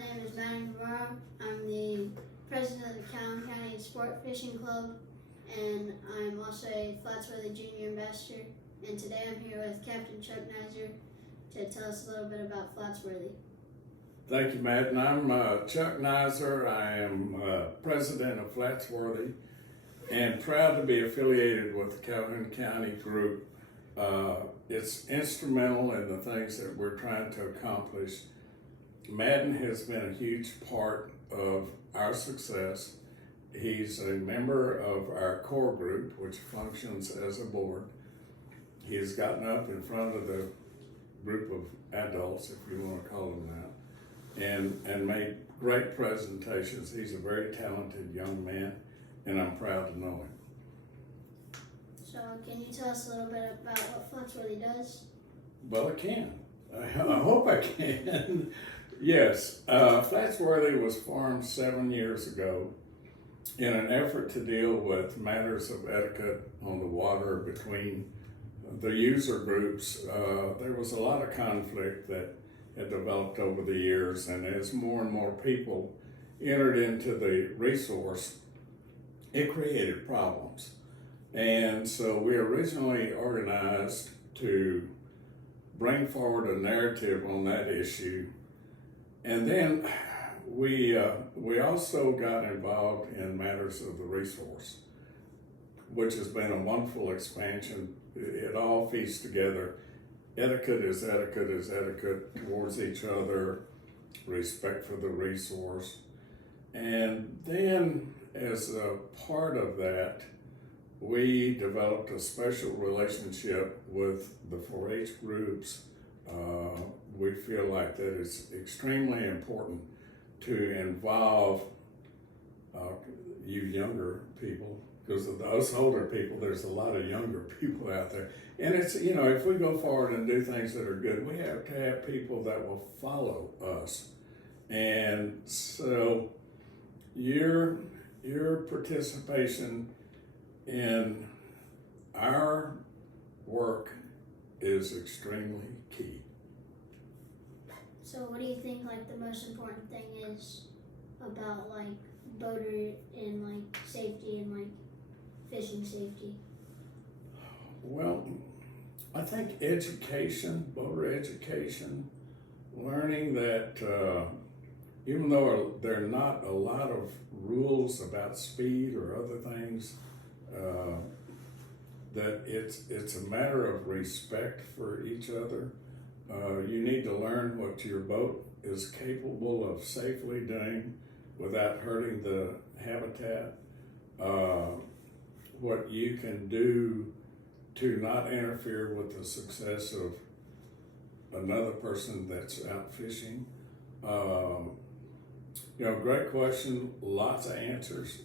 name is Madden, Guevara. I'm the president of the Calhoun County Sportfishing Club, and I'm also a FlatsWorthy Junior Ambassador. And today I'm here with Captain Naiser to tell us a little bit about FlatsWorthy. Thank you, Madden. I'm Chuck Naiser. I am president of FlatsWorthy and proud to be affiliated with the Calhoun County group. It's instrumental in the things that we're trying to accomplish. Madden has been a huge part of our success. He's a member of our core group, which functions as a board. He has gotten up in front of the group of adults, if you want to call them that, and made great presentations. He's a very talented young man, and I'm proud to know him. So can you tell us a little bit about what FlatsWorthy does? Well, I can. I hope I can. Yes, FlatsWorthy was formed 7 years ago in an effort to deal with matters of etiquette on the water between the user groups. There was a lot of conflict that had developed over the years, and as more and more people entered into the resource, it created problems. And so we originally organized to bring forward a narrative on that issue. And then we also got involved in matters of the resource, which has been a wonderful expansion. It all feeds together. Etiquette is etiquette towards each other, respect for the resource. And then as a part of that, we developed a special relationship with the 4-H groups. We feel like that it's extremely important to involve you younger people, because of those older people, there's a lot of younger people out there. And it's, you know, if we go forward and do things that are good, we have to have people that will follow us. And so your participation in our work is extremely key. So what do you think the most important thing is about boater and safety and fishing safety? Well, I think education, boater education, learning that even though there are not a lot of rules about speed or other things, that it's a matter of respect for each other. You need to learn what your boat is capable of safely doing without hurting the habitat, what you can do to not interfere with the success of another person that's out fishing. Great question, lots of answers,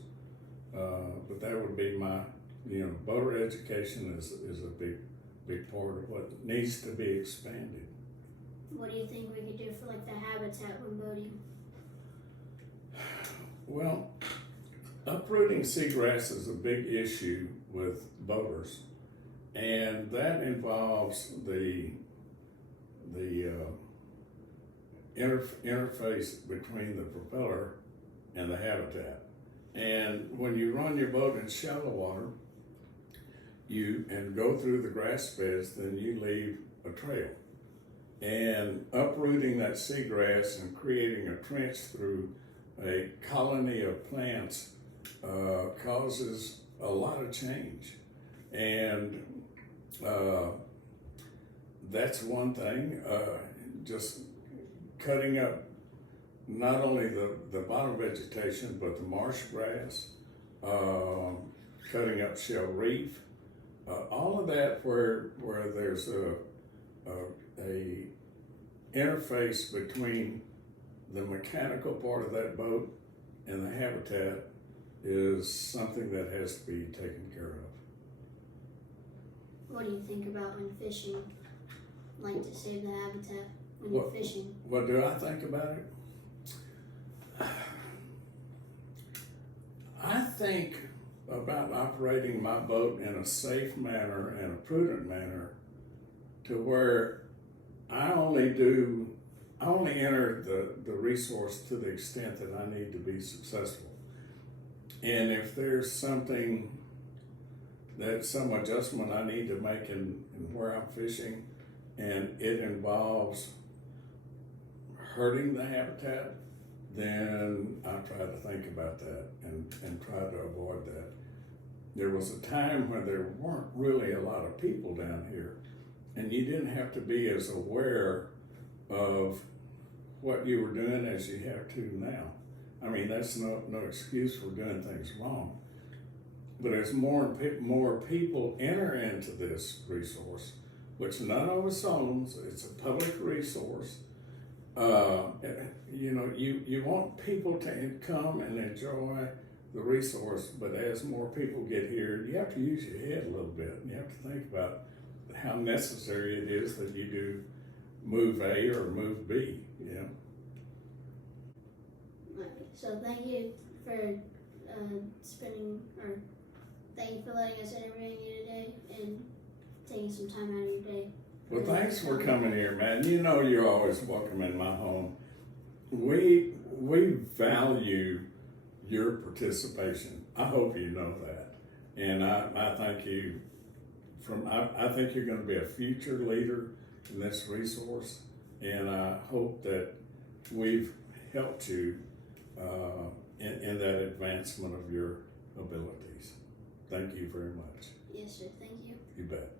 but that would be my, boater education is a big part of what needs to be expanded. What do you think we could do for the habitat when boating? Well, uprooting seagrass is a big issue with boaters, and that involves the interface between the propeller and the habitat. And when you run your boat in shallow water, and go through the grass beds, then you leave a trail. And uprooting that seagrass and creating a trench through a colony of plants causes a lot of change. And that's one thing, just cutting up not only the bottom vegetation, but the marsh grass, cutting up shell reef, all of that where there's a interface between the mechanical part of that boat and the habitat is something that has to be taken care of. What do you think about when fishing, to save the habitat when you're fishing? What do I think about it? I think about operating my boat in a safe manner and a prudent manner to where I only do I only enter the resource to the extent that I need to be successful. And if there's something some adjustment I need to make in where I'm fishing, and it involves hurting the habitat, then I try to think about that and try to avoid that. There was a time when there weren't really a lot of people down here, and you didn't have to be as aware of what you were doing as you have to now. I mean, that's no excuse for doing things wrong. But as more people enter into this resource, which none of us owns, it's a public resource. You want people to come and enjoy the resource, but as more people get here, you have to use your head a little bit. You have to think about how necessary it is that you do move A or move B. So thank you for thank you for letting us interview you today and taking some time out of your day. Well, thanks for coming here, man. You know you're always welcome in my home. We value your participation. I hope you know that. And I thank you I think you're going to be a future leader in this resource, and I hope that we've helped you in that advancement of your abilities. Thank you very much. Yes, sir. Thank you. You bet.